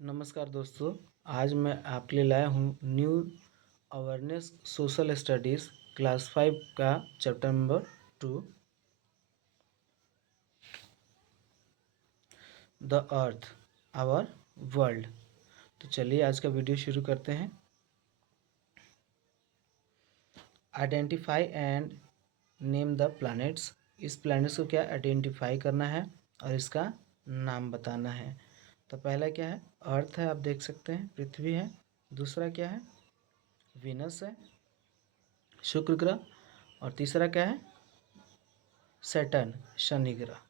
नमस्कार दोस्तों। आज मैं आपके लिए लाया हूँ new awareness social studies class 5 का chapter number 2 the earth our world. तो चलिए आज का वीडियो शुरू करते हैं। Identify and name the planets. इस प्लैनेट्स को क्या आइडेंटिफाई करना है और इसका नाम बताना है। तो पहला क्या है, अर्थ है, आप देख सकते हैं, पृथ्वी है। दूसरा क्या है, वीनस है, शुक्र ग्रह। और तीसरा क्या है, सैटर्न, शनि ग्रह।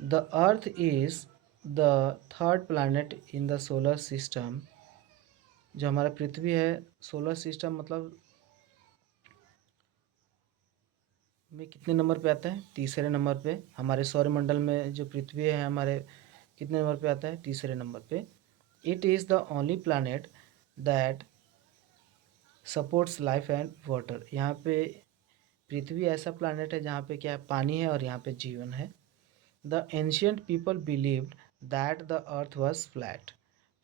The earth is the third planet in the solar system. जो हमारा पृथ्वी है, सोलर सिस्टम मतलब में कितने नंबर पे आता है, तीसरे नंबर पे। हमारे सौरमंडल में जो पृथ्वी है हमारे कितने नंबर पे आता है, तीसरे नंबर पे। It is the only planet that supports life and water. यहाँ पे पृथ्वी ऐसा प्लैनेट है जहाँ पे क्या है, पानी है और यहाँ पे जीवन है। The ancient people believed that the earth was flat.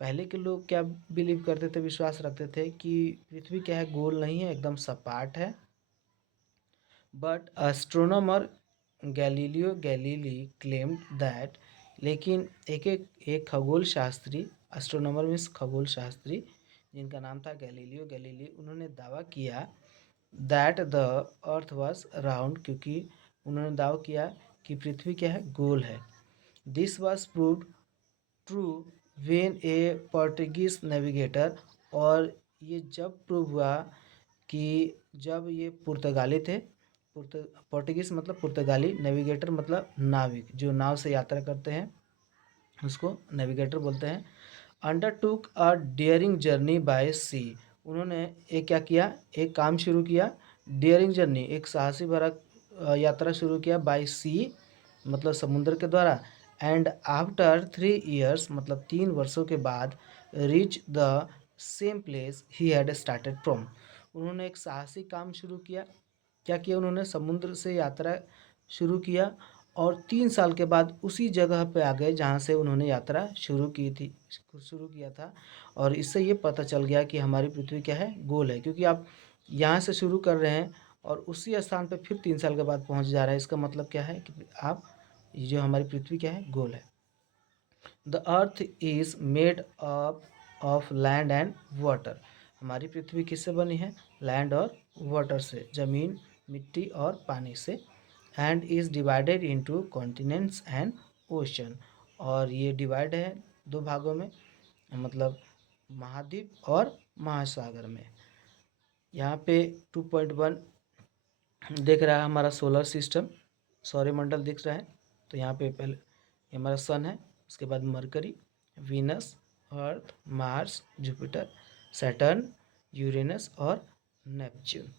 पहले के लोग क्या बिलीव करते थे, विश्वास रखते थे कि पृथ्वी क्या है, गोल नहीं है, एकदम सपाट है। But astronomer Galileo Galilei claimed that, लेकिन एक खगोल शास्त्री, एस्ट्रोनॉमर मीन्स खगोल शास्त्री, जिनका नाम था गैलीलियो गैलीली, उन्होंने दावा किया that the earth was round, क्योंकि उन्होंने दावा किया कि पृथ्वी क्या है, गोल है। This was proved true when A Portuguese navigator. और ये जब प्रूव हुआ कि जब ये पुर्तगाली थे, पोर्टुगीज मतलब पुर्तगाली, नेविगेटर मतलब नाविक, जो नाव से यात्रा करते हैं उसको नेविगेटर बोलते हैं। अंडर टूक अ डियरिंग जर्नी बाय सी। उन्होंने एक क्या किया, एक काम शुरू किया, डियरिंग जर्नी, एक साहसी भरा यात्रा शुरू किया, बाय सी मतलब समुद्र के द्वारा। एंड आफ्टर 3 ईयर्स मतलब 3 वर्षों के बाद, reach the same place he had started from. उन्होंने एक साहसी काम शुरू किया। क्या किया उन्होंने, समुद्र से यात्रा शुरू किया और 3 साल के बाद उसी जगह पे आ गए जहाँ से उन्होंने यात्रा शुरू किया था। और इससे ये पता चल गया कि हमारी पृथ्वी क्या है, गोल है, क्योंकि आप यहाँ से शुरू कर रहे हैं और उसी स्थान पे फिर 3 साल के बाद पहुँच जा रहे हैं। इसका मतलब क्या है कि आप, ये जो हमारी पृथ्वी क्या है, गोल है। The earth is made up of land and water. हमारी पृथ्वी किससे बनी है, लैंड और वाटर से, जमीन, मिट्टी और पानी से। And is divided into continents and ocean. और ये डिवाइड है 2 भागों में, मतलब महाद्वीप और महासागर में। यहाँ पे 2.1 दिख रहा है हमारा सोलर सिस्टम, सौरमंडल दिख रहा है। तो यहाँ पे पहले ये हमारा सन है, उसके बाद मरकरी, वीनस, अर्थ, मार्स, जुपिटर, सैटर्न, यूरेनस और नेपच्यून।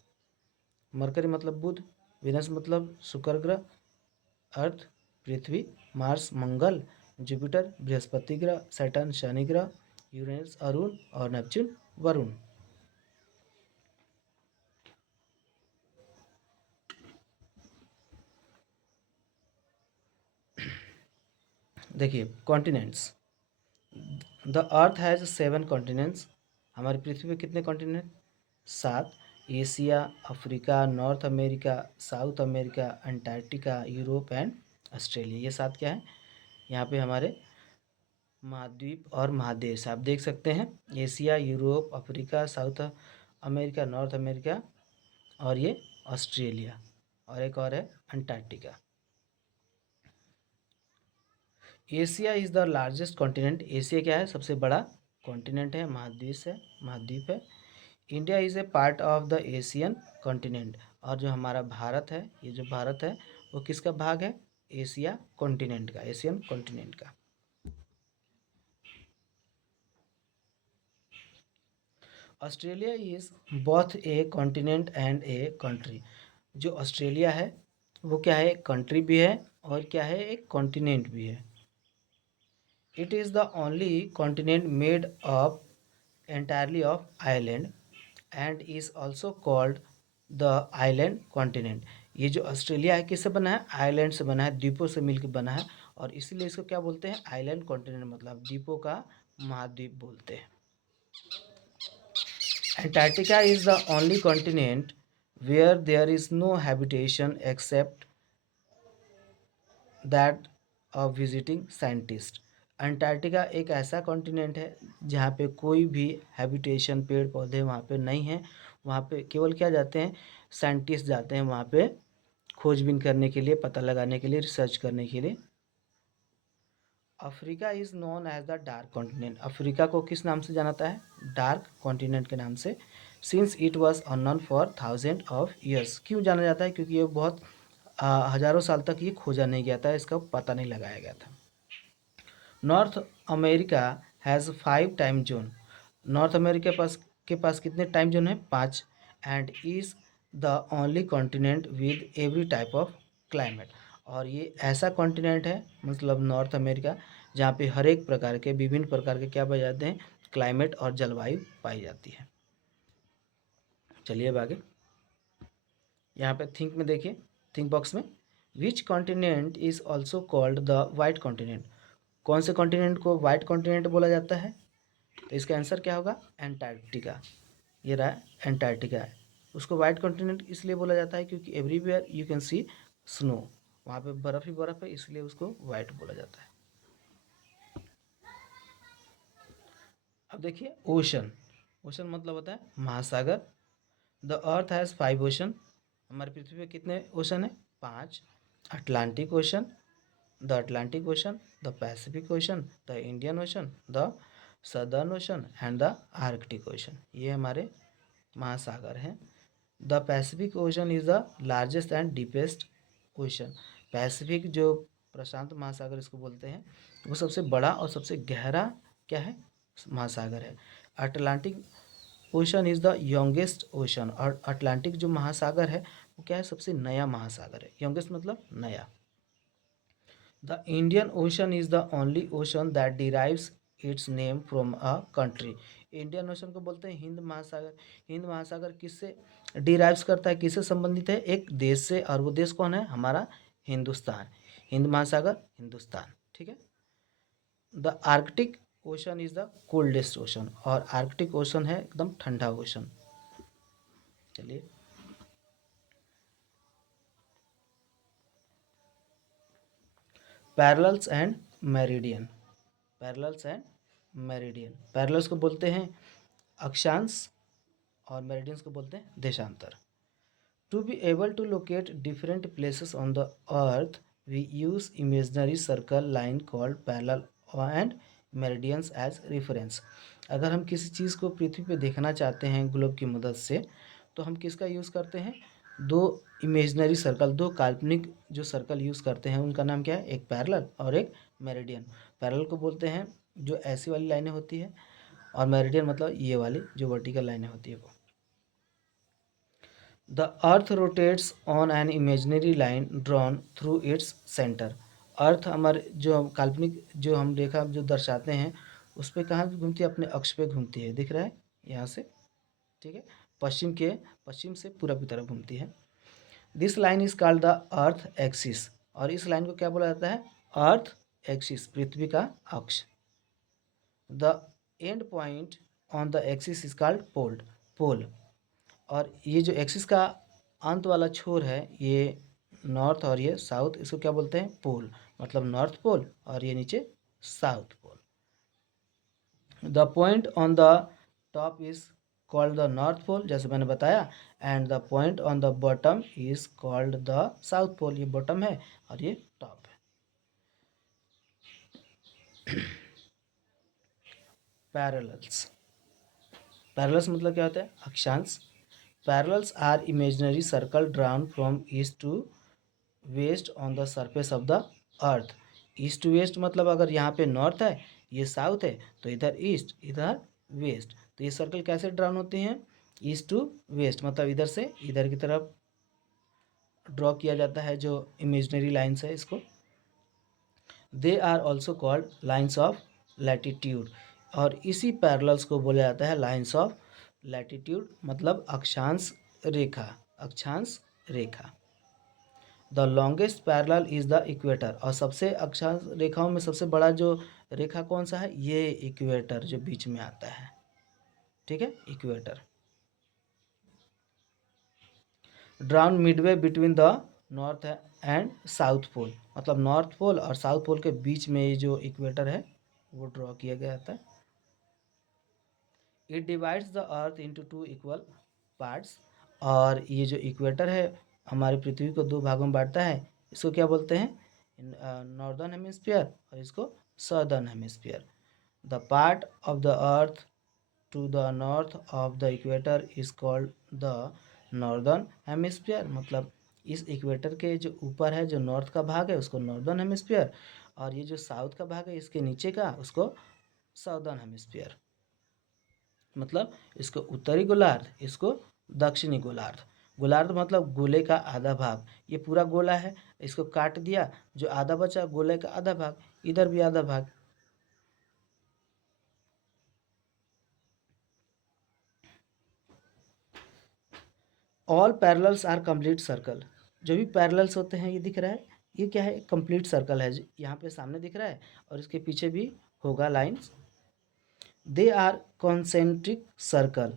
मरकरी मतलब बुध, वीनस मतलब शुक्र ग्रह, अर्थ पृथ्वी, मार्स मंगल, जुपिटर बृहस्पति ग्रह, सैटर्न शनि ग्रह, यूरेनस अरुण और नेपच्यून वरुण। देखिए continents. The earth has 7 continents. हमारी पृथ्वी पे कितने continent, 7। Asia, Africa, north America, south America, Antarctica, Europe and Australia. ये 7 क्या है, यहाँ पे हमारे महाद्वीप और महादेश आप देख सकते हैं। Asia, Europe, Africa, south America, north America और ये ऑस्ट्रेलिया, और एक और है Antarctica. Asia is the largest continent. Asia क्या है, सबसे बड़ा कॉन्टिनेंट है, महाद्वीप है। India is a part of the Asian continent. और जो हमारा भारत है, ये जो भारत है वो किसका भाग है, एशिया कॉन्टिनेंट का, एशियन कॉन्टिनेंट का। Australia is both A continent and a country. जो ऑस्ट्रेलिया है वो क्या है, एक कंट्री भी है और क्या है, एक कॉन्टिनेंट भी है। It is the only continent made up entirely of island and is also called the island continent। ये जो ऑस्ट्रेलिया है किससे बना है, आइलैंड से बना है, द्वीपों से मिलकर बना है, और इसीलिए इसको क्या बोलते हैं, आइलैंड कॉन्टिनेंट, मतलब द्वीपों का महाद्वीप बोलते हैं। Antarctica is the only continent where there is no habitation except that of visiting scientist. Antarctica एक ऐसा कॉन्टिनेंट है जहाँ पे कोई भी हैबिटेशन, पेड़ पौधे वहाँ पे नहीं है। वहाँ पे केवल क्या जाते हैं, साइंटिस्ट जाते हैं वहाँ पे खोजबीन करने के लिए, पता लगाने के लिए, रिसर्च करने के लिए। Africa is known as the dark continent. Africa को किस नाम से जाना जाता है, डार्क कॉन्टिनेंट के नाम से। Since it was unknown for thousand of years. क्यों जाना जाता है, क्योंकि ये बहुत हजारों साल तक ये खोजा नहीं गया था, इसका पता नहीं लगाया गया था। North America has 5 time zone. North America के पास कितने टाइम जोन है, 5। And is the only continent with every type of climate. और ये ऐसा कॉन्टिनेंट है, मतलब नॉर्थ अमेरिका, जहाँ पे हर एक प्रकार के, विभिन्न प्रकार के क्या पाए जाते हैं, क्लाइमेट और जलवायु पाई जाती है। चलिए अब आगे, यहाँ पे थिंक में देखिए, थिंक बॉक्स में, which continent is also called the white continent. कौन से कॉन्टिनेंट को वाइट कॉन्टिनेंट बोला जाता है, तो इसका आंसर क्या होगा, एंटार्क्टिका। ये रहा एंटार्क्टिका है। उसको वाइट कॉन्टिनेंट इसलिए बोला जाता है क्योंकि everywhere you can see snow, वहाँ पे बर्फ़ ही बर्फ़ है, इसलिए उसको वाइट बोला जाता है। अब देखिए ओशन। ओशन मतलब होता है महासागर। The earth has 5 ocean. हमारी पृथ्वी पे कितने ओशन है, 5। Atlantic ocean, the Atlantic ocean, the Pacific ocean, the Indian ocean, the southern ocean and the Arctic ocean. ये हमारे महासागर हैं। The Pacific ocean is the largest and deepest ocean. Pacific जो प्रशांत महासागर इसको बोलते हैं, वो सबसे बड़ा और सबसे गहरा क्या है, महासागर है। Atlantic ocean is the youngest ocean. और अटलांटिक जो महासागर है वो क्या है, सबसे नया महासागर है। यंगेस्ट मतलब नया। The Indian ocean is the only ocean that derives it's name from a country. Indian ocean को बोलते हैं हिंद महासागर। हिंद महासागर किससे डिराइव्स करता है, किससे संबंधित है, एक देश से, और वो देश कौन है, हमारा हिंदुस्तान। हिंद महासागर हिंदुस्तान, ठीक है। The Arctic ocean is the coldest ocean. और आर्कटिक ओशन है एकदम ठंडा ओशन। चलिए, parallels and meridian. Parallels and meridian. Parallels को बोलते हैं अक्षांश और मेरिडियंस को बोलते हैं देशांतर। To be able to locate different places on the earth we use imaginary circle line called parallel and meridians as reference. अगर हम किसी चीज़ को पृथ्वी पे देखना चाहते हैं ग्लोब की मदद से, तो हम किसका यूज़ करते हैं, दो इमेजनरी सर्कल, दो काल्पनिक जो सर्कल यूज़ करते हैं, उनका नाम क्या है, एक पैरेलल और एक मेरिडियन। पैरेलल को बोलते हैं जो ऐसी वाली लाइनें होती है, और मेरिडियन मतलब ये वाली जो वर्टिकल लाइनें होती है वो। The earth rotates on an imaginary line drawn through its centre. Earth हमारे जो हम काल्पनिक जो हम रेखा जो दर्शाते हैं, उस पर कहाँ घूमती है, अपने अक्ष पे घूमती है, दिख रहा है यहाँ से, ठीक है। पश्चिम से पूरब की तरफ घूमती है। This line is called the earth axis. और इस लाइन को क्या बोला जाता है, अर्थ एक्सिस, पृथ्वी का अक्ष। The end point on the axis is called pole. और ये जो एक्सिस का अंत वाला छोर है, ये नॉर्थ और ये साउथ, इसको क्या बोलते हैं, पोल। मतलब नॉर्थ पोल, और ये नीचे south pole. The point on the top is called the north pole, जैसे मैंने बताया। And the point on the bottom is called the south pole. ये बॉटम है और ये टॉप है। पैरेलल्स। पैरेलल्स मतलब क्या होता है, अक्षांश। Parallels are imaginary circle drawn from east to west on the surface of the earth. East to west मतलब अगर यहाँ पे नॉर्थ है, ये साउथ है, तो इधर ईस्ट, इधर वेस्ट। तो ये सर्कल कैसे ड्राउन होती हैं, ईस्ट टू वेस्ट, मतलब इधर से इधर की तरफ ड्रॉ किया जाता है जो इमेजनरी लाइन्स है इसको। They are also called lines of latitude. और इसी पैरेलल्स को बोला जाता है लाइन्स ऑफ लैटिट्यूड, मतलब अक्षांश रेखा, अक्षांश रेखा। The longest parallel is the equator, और सबसे अक्षांश रेखाओं में सबसे बड़ा जो रेखा कौन सा है, ये इक्वेटर जो बीच में आता है, ठीक है, equator. Drawn midway between the north and south pole, मतलब नॉर्थ पोल और साउथ पोल के बीच में ये जो इक्वेटर है वो ड्रॉ किया गया था। It divides the earth into two equal parts, और ये जो इक्वेटर है हमारी पृथ्वी को दो भागों में बांटता है। इसको क्या बोलते हैं, नॉर्दर्न हेमिस्फीयर और इसको southern hemisphere. The part of the earth to the north of the equator is called the northern hemisphere, मतलब इस इक्वेटर के जो ऊपर है जो नॉर्थ का भाग है उसको नॉर्दर्न हेमिस्फीयर, और ये जो साउथ का भाग है इसके नीचे का उसको साउदर्न हेमिस्फीयर। मतलब इसको उत्तरी गोलार्ध, इसको दक्षिणी गोलार्ध। गोलार्ध मतलब गोले का आधा भाग, ये पूरा गोला है, इसको काट दिया, जो आधा बचा गोले का आधा भाग, इधर भी आधा भाग। All parallels are complete circle, जो भी पैरेलल्स होते हैं ये दिख रहा है, ये क्या है, कंप्लीट सर्कल है, यहाँ पे सामने दिख रहा है और इसके पीछे भी होगा lines. They are concentric circle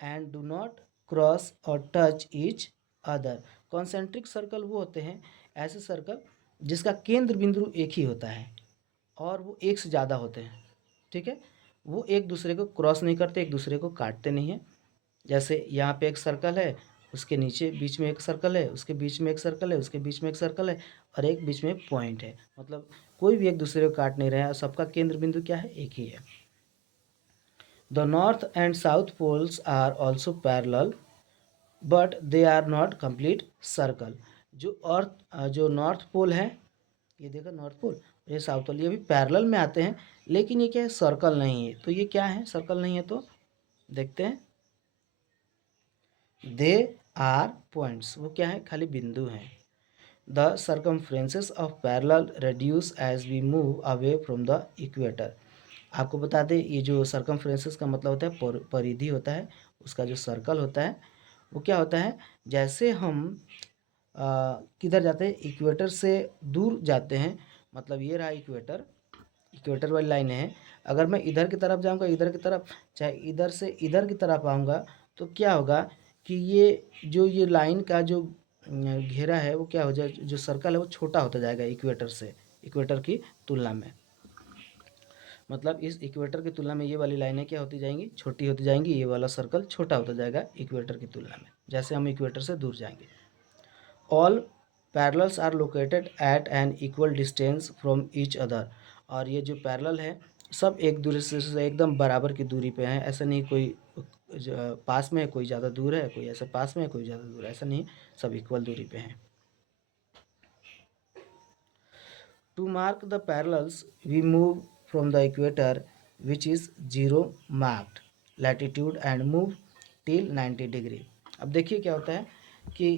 and do not cross or touch each other. Concentric circle वो होते हैं ऐसे सर्कल जिसका केंद्र बिंदु एक ही होता है और वो एक से ज़्यादा होते हैं, ठीक है, वो एक दूसरे को क्रॉस नहीं करते, एक दूसरे को काटते नहीं हैं। जैसे यहाँ पे एक सर्कल है, उसके नीचे बीच में एक सर्कल है, उसके बीच में एक सर्कल है, उसके बीच में एक सर्कल है और एक बीच में पॉइंट है, मतलब कोई भी एक दूसरे को काट नहीं रहे हैं और सबका केंद्र बिंदु क्या है, एक ही है। The north and south poles are also parallel but they are not complete circle. जो नॉर्थ पोल है, ये देखो नॉर्थ पोल, ये साउथ पोल, ये भी पैरेलल में आते हैं, लेकिन ये क्या है, सर्कल नहीं है। तो ये क्या है, सर्कल नहीं है, तो देखते हैं, दे आर पॉइंट्स, वो क्या है, खाली बिंदु हैं। The circumferences of parallel reduce as we move away from the equator. आपको बता दें, ये जो सर्कमफ्रेंसेस का मतलब होता है परिधि होता है, उसका जो सर्कल होता है वो क्या होता है, जैसे हम किधर जाते हैं, इक्वेटर से दूर जाते हैं, मतलब ये रहा इक्वेटर, इक्वेटर वाली लाइन है, अगर मैं इधर की तरफ जाऊंगा, इधर की तरफ, चाहे इधर से इधर की तरफ आऊँगा, तो क्या होगा कि ये लाइन का जो घेरा है वो क्या हो जाए, जो सर्कल है वो छोटा होता जाएगा इक्वेटर से, इक्वेटर की तुलना में। मतलब इस इक्वेटर की तुलना में ये वाली लाइनें क्या होती जाएंगी, छोटी होती जाएंगी, ये वाला सर्कल छोटा होता जाएगा इक्वेटर की तुलना में, जैसे हम इक्वेटर से दूर जाएंगे। All parallels are located at an equal distance from each other, और ये जो पैरेलल है सब एक दूसरे से एकदम बराबर की दूरी पे हैं, ऐसा नहीं कोई पास में है कोई ज़्यादा दूर है, कोई ऐसा पास में है कोई ज़्यादा दूर है, ऐसा नहीं, सब इक्वल दूरी पे हैं। To mark the parallels, we move from the equator, which is 0 marked latitude, and move till 90 degree. अब देखिए क्या होता है कि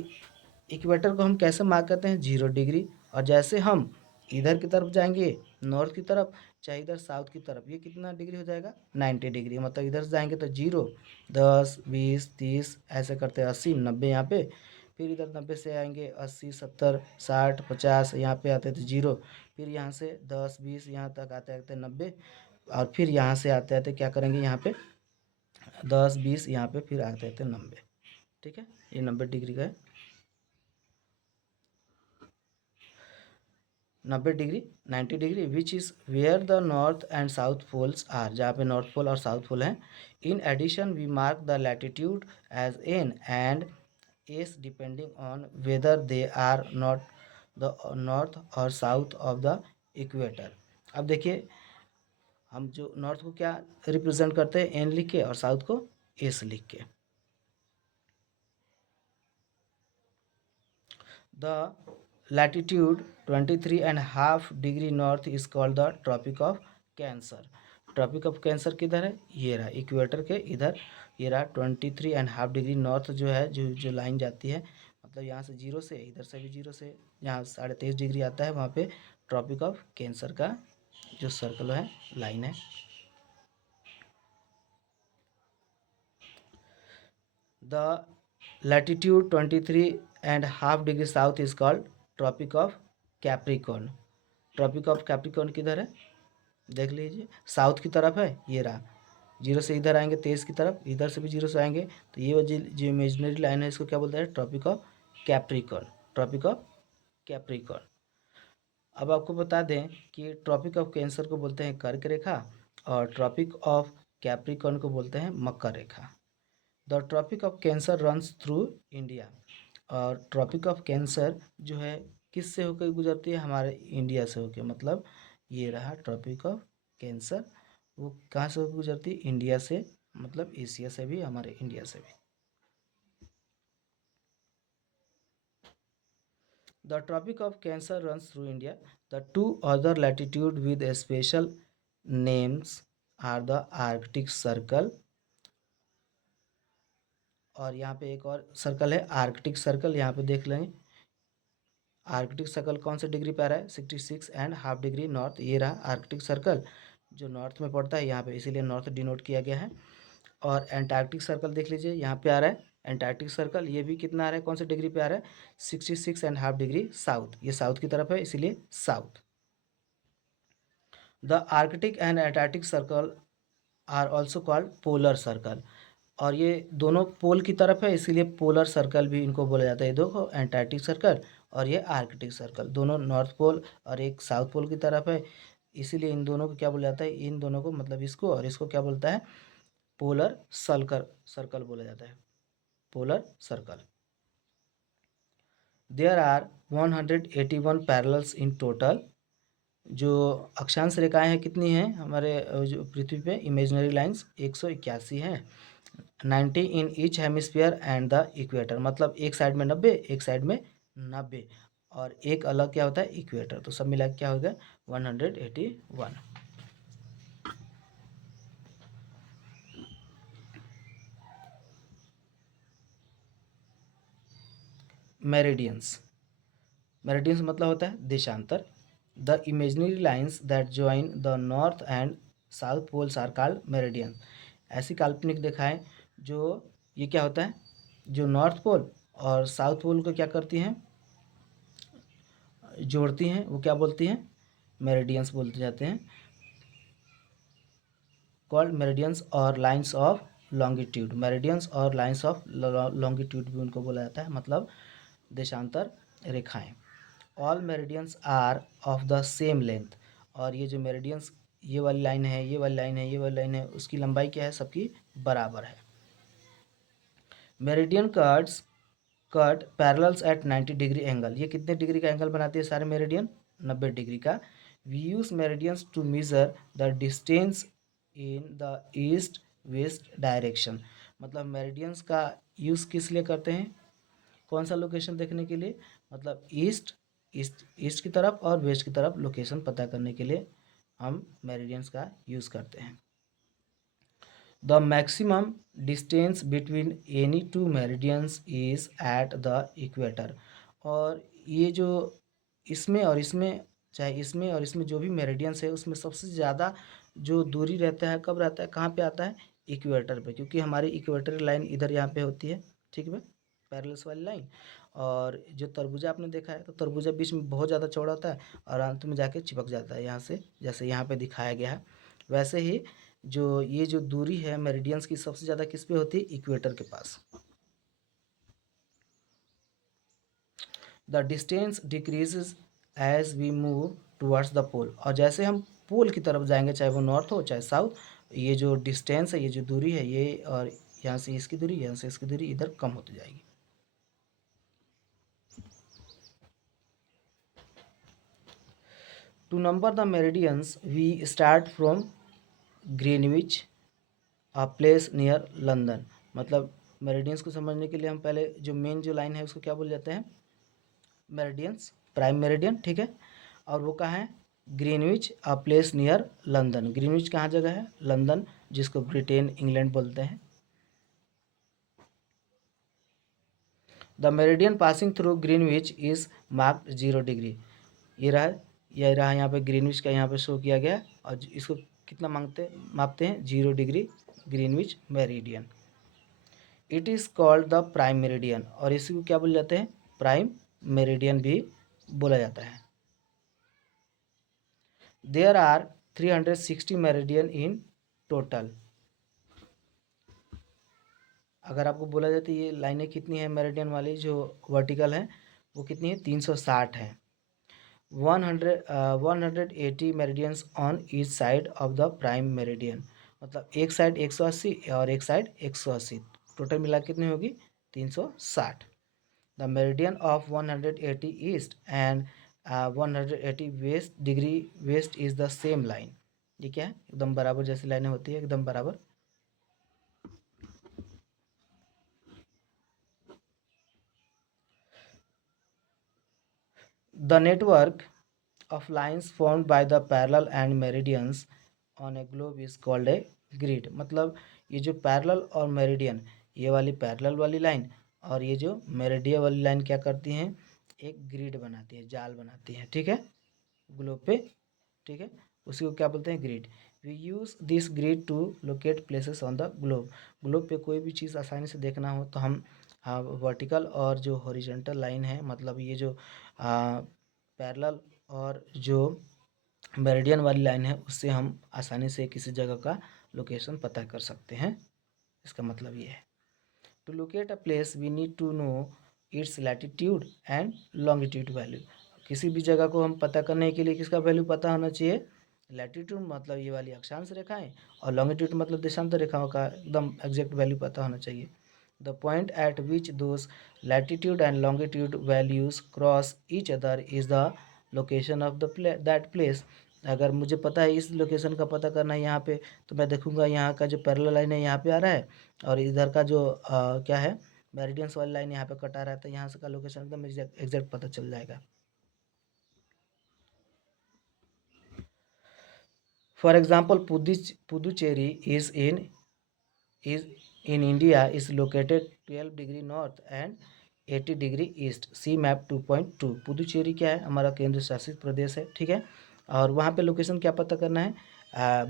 इक्वेटर को हम कैसे मार्क करते हैं, 0 डिग्री, और जैसे हम इधर की तरफ जाएंगे नॉर्थ की तरफ, चाहे इधर साउथ की तरफ, ये कितना डिग्री हो जाएगा, 90 डिग्री। मतलब इधर से जाएंगे तो 0, 10, 20, 30 ऐसे करते 80, 90 यहाँ पे, फिर इधर 90 से आएंगे 80, 70, 60, 50, यहाँ पे आते थे 0, फिर यहाँ से 10, 20 यहाँ तक आते आते 90, और फिर यहाँ से आते आते क्या करेंगे, यहाँ पे 10, 20 यहाँ पे फिर आते आते 90, ठीक है, ये 90 डिग्री का है। 90 degree, 90 degree, which is where the north and south poles are, जहाँ पे नॉर्थ पोल और साउथ पोल हैं। In addition we mark the latitude as N and S depending on whether they are not the north or south of the equator. अब देखिए, हम जो north को क्या रिप्रेजेंट करते हैं, एन लिख के, और साउथ को एस लिख के। The latitude 23.5 degree north is called the tropic of Cancer. Tropic of Cancer किधर है, ये रहा इक्वेटर के इधर, ये रहा 23.5 डिग्री नॉर्थ जो है, जो जो लाइन जाती है, मतलब यहाँ से 0 से, इधर से भी 0 से, यहाँ 23.5 डिग्री आता है, वहाँ पे ट्रॉपिक ऑफ कैंसर का जो सर्कल है, लाइन है। The latitude 23 and half degree south is called Tropic of Capricorn. Tropic of Capricorn किधर है, देख लीजिए, साउथ की तरफ है, ये रहा। जीरो से इधर आएंगे 23 की तरफ, इधर से भी जीरो से आएंगे, तो ये जो इमेजिनरी लाइन है इसको क्या बोलते हैं, Tropic of Capricorn, Tropic of Capricorn. अब आपको बता दें कि ट्रॉपिक ऑफ कैंसर को बोलते हैं कर्क रेखा और ट्रॉपिक ऑफ कैप्रिकॉर्न को बोलते हैं मकर रेखा। The tropic of Cancer runs through India. और ट्रॉपिक ऑफ कैंसर जो है किस से होकर गुजरती है, हमारे इंडिया से होकर, मतलब ये रहा ट्रॉपिक ऑफ कैंसर, वो कहाँ से होकर गुजरती है, इंडिया से, मतलब एशिया से भी, हमारे इंडिया से भी। The Tropic of Cancer runs through India. The two other latitudes with special names are the Arctic Circle, और यहाँ पे एक और सर्कल है आर्कटिक सर्कल, यहाँ पे देख लेंगे। आर्कटिक सर्कल कौन से डिग्री पे आ रहा है, 66.5 डिग्री नॉर्थ, ये रहा आर्कटिक सर्कल जो नॉर्थ में पड़ता है यहाँ पे, इसीलिए नॉर्थ डिनोट किया गया है। और एंटार्क्टिक सर्कल देख लीजिए, यहाँ पे आ रहा है एंटार्क्टिक सर्कल, ये भी कितना आ रहा है, कौन से डिग्री पे आ रहा है, 66.5 डिग्री साउथ, ये साउथ की तरफ है इसीलिए south. The Arctic and Antarctic circle are also called polar circle, और ये दोनों पोल की तरफ है इसीलिए पोलर सर्कल भी इनको बोला जाता है। देखो एंटार्क्टिक सर्कल और ये आर्कटिक सर्कल, दोनों नॉर्थ पोल और एक साउथ पोल की तरफ है, इसीलिए इन दोनों को क्या बोला जाता है, इन दोनों को मतलब इसको और इसको क्या बोलता है, पोलर सर्कल बोला जाता है, polar circle. There are 181 parallels in total. जो अक्षांश रेखाएं हैं कितनी हैं हमारे जो पृथ्वी पे, इमेजिनरी लाइंस 181 हैं, 90 in each hemisphere and the equator, मतलब एक साइड में 90, एक साइड में 90, और एक अलग क्या होता है, इक्वेटर, तो सब मिला के क्या हो गया 181। मेरिडियंस, मेरिडियंस मतलब होता है देशांतर। The imaginary lines that join the north and south poles are called meridian. ऐसी काल्पनिक रेखाएं जो ये क्या होता है, जो नॉर्थ पोल और साउथ पोल को क्या करती हैं, जोड़ती हैं, वो क्या बोलती हैं, मेरिडियंस बोलते जाते हैं, कॉल्ड मेरिडियंस और लाइन्स ऑफ लॉन्गिट्यूड। मेरिडियंस और लाइन्स ऑफ लॉन्गिट्यूड भी उनको बोला जाता है, मतलब देशांतर रेखाएं। All meridians are of the same length, और ये जो मेरिडियंस, ये वाली लाइन है, ये वाली लाइन है, ये वाली लाइन है, उसकी लंबाई क्या है, सबकी बराबर है। Meridian cut parallels at 90 degree angle, ये कितने डिग्री का एंगल बनाती है सारे मेरिडियन, 90 डिग्री का। We use meridians to measure the distance in the east west direction, मतलब मेरिडियंस का यूज़ किस लिए करते हैं, कौन सा लोकेशन देखने के लिए, मतलब ईस्ट की तरफ और वेस्ट की तरफ लोकेशन पता करने के लिए हम मेरिडियंस का यूज़ करते हैं। The maximum distance between any two meridians is at the equator, और ये जो इसमें और इसमें, चाहे इसमें और इसमें जो भी मेरिडियंस है उसमें सबसे ज़्यादा जो दूरी रहता है, कब रहता है, कहाँ पे आता है, इक्वेटर पे, क्योंकि हमारी इक्वेटर लाइन इधर यहाँ पे होती है, ठीक है, पैरेलल्स वाली लाइन। और जो तरबूजा आपने देखा है, तो तरबूजा बीच में बहुत ज़्यादा चौड़ा होता है और अंत में जाके चिपक जाता है यहाँ से, जैसे यहाँ पे दिखाया गया है। वैसे ही जो ये जो दूरी है मेरिडियंस की, सबसे ज़्यादा किस पे होती है, इक्वेटर के पास। The distance decreases as we move towards the pole, और जैसे हम पोल की तरफ जाएंगे, चाहे वो नॉर्थ हो चाहे साउथ, ये जो डिस्टेंस है, ये जो दूरी है, ये और यहाँ से इसकी दूरी, यहाँ से इसकी दूरी इधर कम होती जाएगी। To number the meridians we start from Greenwich, a place near London, मतलब मेरिडियंस को समझने के लिए हम पहले जो मेन जो लाइन है उसको क्या बोल जाते हैं, मेरिडियंस, प्राइम मेरिडियन, ठीक है, और वो कहाँ है, Greenwich, a place near London. Greenwich कहाँ जगह है, लंदन, जिसको ब्रिटेन इंग्लैंड बोलते हैं। The meridian passing through Greenwich is marked 0 degree, ये रहा, यह रहा यहाँ पे ग्रीनविच का यहाँ पे शो किया गया, और इसको कितना मापते हैं, 0 degree, Greenwich meridian. It is called the prime meridian, और इसी को क्या बोल जाते हैं, प्राइम मेरिडियन भी बोला जाता है। There are 360 meridian in total. अगर आपको बोला जाए तो ये लाइनें कितनी है मेरिडियन वाली जो वर्टिकल है वो कितनी है, 360 है। 180 meridians on each side of the prime meridian, मतलब एक साइड 180 और एक साइड 180, टोटल मिला कितनी होगी 360। The meridian of 180 east and 180 west degree west is the same line. ये क्या है, एकदम बराबर जैसी लाइनें होती है, एकदम बराबर। The network of lines formed by the parallel and meridians on a globe is called a grid। मतलब ये जो पैरेलल और मेरिडियन, ये वाली पैरेलल वाली लाइन और ये जो मेरिडियन वाली लाइन क्या करती हैं, एक ग्रिड बनाती है, जाल बनाती है, ठीक है, ग्लोब पे, ठीक है, उसी को क्या बोलते हैं, grid. We use this grid to locate places on the globe. Globe पे कोई भी चीज़ आसानी से देखना हो तो हम वर्टिकल और जो हॉरिजॉन्टल लाइन है, मतलब ये जो पैरेलल और जो मेरिडियन वाली लाइन है, उससे हम आसानी से किसी जगह का लोकेशन पता कर सकते हैं। इसका मतलब ये है, to locate a place we need to know its latitude and longitude value. किसी भी जगह को हम पता करने के लिए किसका वैल्यू पता होना चाहिए, लैटिट्यूड मतलब ये वाली अक्षांश रेखाएं, और लॉन्गिट्यूड मतलब देशांतर रेखाओं का एकदम एग्जैक्ट वैल्यू पता होना चाहिए। The point eight which those latitude and longitude values cross each other is the location of that place. अगर मुझे पता है इस लोकेशन का पता करना है यहाँ पे, तो मैं देखूंगा यहाँ का जो पैरेलल लाइन है यहाँ पे आ रहा है, और इधर का जो क्या है मेरिडियंस वाली लाइन यहाँ पे कटा रहा है, तो यहाँ से का लोकेशन एकदम एग्जैक्ट पता चल जाएगा। For example Puducherry is in India is located 12 degree north and 80 degree east. See map 2.2। Puducherry क्या है, हमारा केंद्र शासित प्रदेश है, ठीक है, और वहाँ पे लोकेशन क्या पता करना है,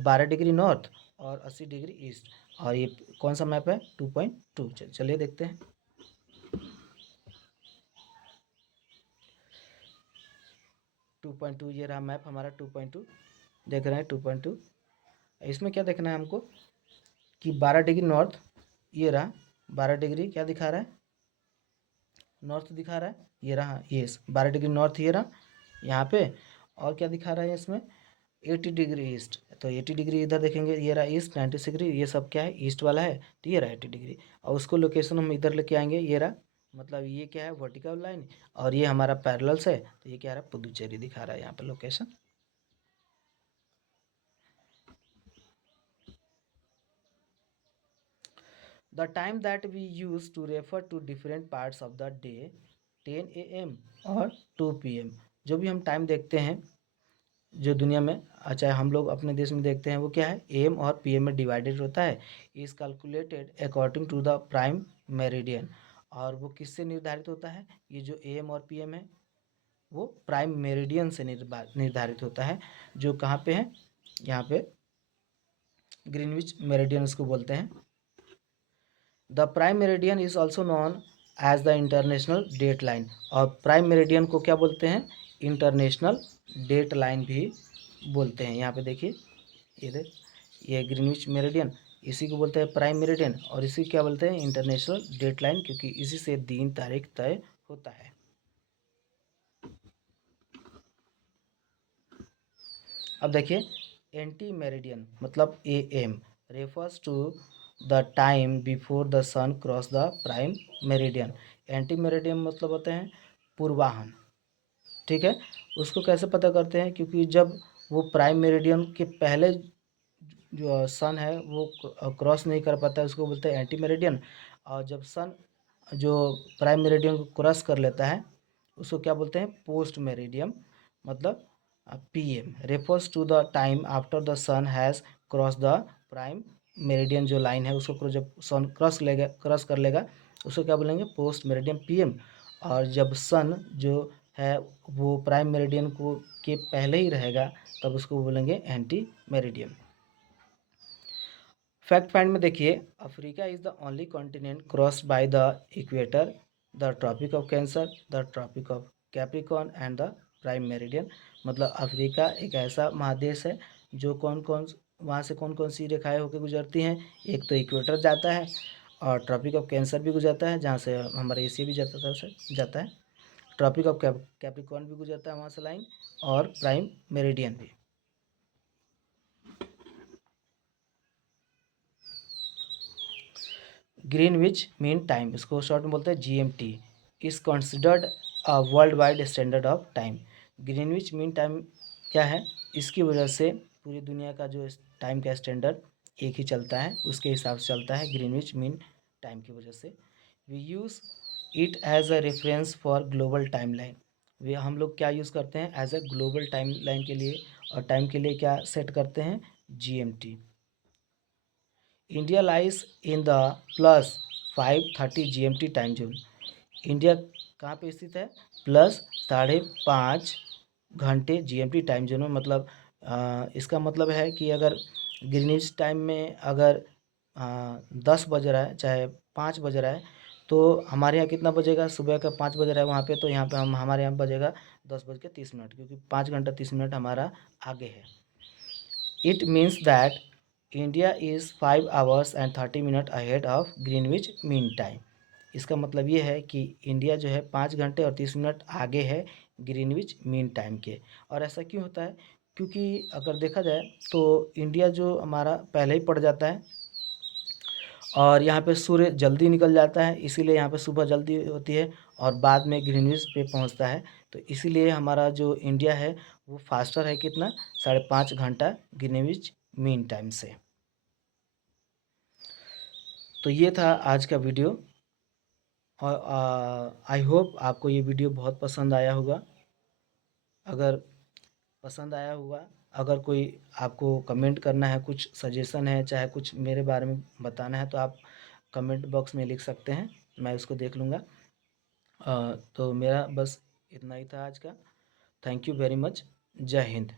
12 डिग्री नॉर्थ और 80 डिग्री ईस्ट, और ये कौन सा मैप है, 2.2। चलिए देखते हैं। 2.2 ये रहा मैप हमारा, 2.2 देख रहे हैं, 2.2। इसमें क्या देखना है हमको कि 12 डिग्री नॉर्थ, ये रहा 12 डिग्री क्या दिखा रहा है, नॉर्थ दिखा रहा है, ये रहा, ये 12 डिग्री नॉर्थ ये रहा यहाँ पे, और क्या दिखा रहा है इसमें 80 डिग्री ईस्ट, तो 80 डिग्री इधर देखेंगे, ये रहा ईस्ट 90 डिग्री, ये सब क्या है ईस्ट वाला है, तो ये रहा 80 डिग्री, और उसको लोकेशन हम इधर लेके आएंगे, ये रहा, मतलब ये क्या है वर्टिकल लाइन, और ये हमारा पैरेलल्स है, तो ये क्या रहा पुदुचेरी दिखा रहा है यहाँ पे location. The time that we use to refer to different parts of the day, 10 AM और 2 PM। जो भी हम टाइम देखते हैं जो दुनिया में, अच्छा हम लोग अपने देश में देखते हैं, वो क्या है AM और PM में डिवाइडेड होता है। Is calculated according to the prime meridian. और वो किससे निर्धारित होता है, ये जो AM और PM है वो प्राइम मेरिडियन से निर्धारित होता है, जो कहाँ पे है, यहाँ पे ग्रीनविच मेरिडियन उसको बोलते हैं। The prime meridian is also known as the international date line. और प्राइम मेरिडियन को क्या बोलते हैं, इंटरनेशनल डेट लाइन भी बोलते हैं। यहाँ पे देखिए, ये ग्रीनविच मेरिडियन, इसी को बोलते हैं प्राइम मेरिडियन, और इसी क्या बोलते हैं इंटरनेशनल डेट लाइन, क्योंकि इसी से दिन तारीख तय होता है। अब देखिए, एंटी मेरिडियन मतलब AM refers to the time before the sun cross the prime meridian. Ante meridian मतलब होते हैं पूर्वाहन, ठीक है, उसको कैसे पता करते हैं, क्योंकि जब वो प्राइम मेरिडियन के पहले जो सन है वो क्रॉस नहीं कर पाता है, उसको बोलते हैं एंटी मेरिडियन। और जब सन जो प्राइम मेरिडियन को क्रॉस कर लेता है उसको क्या बोलते हैं पोस्ट मेरिडियम, मतलब PM refers to the time after the sun has cross the prime meridian. जो लाइन है उसको जब सन क्रॉस कर लेगा उसको क्या बोलेंगे पोस्ट मेरिडियम PM। और जब सन जो है वो प्राइम मेरिडियन को के पहले ही रहेगा तब उसको बोलेंगे एंटी मेरिडियम। फैक्ट फाइंड में देखिए, Africa is the only continent crossed by the equator the tropic of Cancer, the tropic of Capricorn and the prime meridian. मतलब अफ्रीका एक ऐसा महादेश है जो वहाँ से कौन कौन सी रेखाएं होकर गुजरती हैं। एक तो इक्वेटर जाता है और ट्रॉपिक ऑफ कैंसर भी गुजरता है जहाँ से हमारा एशिया भी जाता है। ट्रॉपिक ऑफ कैप्रिकॉर्न भी गुजरता है वहाँ से लाइन, और प्राइम मेरिडियन भी। ग्रीनविच मीन टाइम, इसको शॉर्ट में बोलते हैं GMT, is considered a world wide standard of time. Greenwich mean time क्या है, इसकी वजह से पूरी दुनिया का जो टाइम का स्टैंडर्ड एक ही चलता है, उसके हिसाब से चलता है ग्रीनविच मीन टाइम की वजह से। We use it as a reference for global time line. वे हम लोग क्या यूज़ करते हैं as a global time line के लिए, और टाइम के लिए क्या सेट करते हैं, GMT। India lies in the +5:30 GMT time zone. India कहाँ पे स्थित है, +5:30 GMT टाइम जोन में। मतलब इसका मतलब है कि अगर ग्रीनिच टाइम में अगर 10 बज रहा है चाहे 5 बज रहा है, तो हमारे यहाँ कितना बजेगा, सुबह का 5 बज रहा है वहाँ पे, तो यहाँ पे हमारे यहाँ बजेगा 10:30, क्योंकि 5 घंटा 30 मिनट हमारा आगे है। It means that India is 5 hours and 30 minutes ahead of Greenwich mean time. इसका मतलब ये है कि इंडिया जो है 5 घंटे और 30 मिनट आगे है ग्रीनविच मीन टाइम के। और ऐसा क्यों होता है, क्योंकि अगर देखा जाए तो इंडिया जो हमारा पहले ही पड़ जाता है और यहाँ पे सूर्य जल्दी निकल जाता है, इसीलिए यहाँ पे सुबह जल्दी होती है और बाद में ग्रीनविच पे पहुँचता है। तो इसीलिए हमारा जो इंडिया है वो फास्टर है कितना, 5.5 घंटा ग्रीनविच मीन टाइम से। तो ये था आज का वीडियो, और आई होप आपको ये वीडियो बहुत पसंद आया होगा। अगर पसंद आया होगा, अगर कोई आपको कमेंट करना है, कुछ सजेशन है, चाहे कुछ मेरे बारे में बताना है, तो आप कमेंट बॉक्स में लिख सकते हैं, मैं उसको देख लूँगा। तो मेरा बस इतना ही था आज का। Thank you very much. जय हिंद।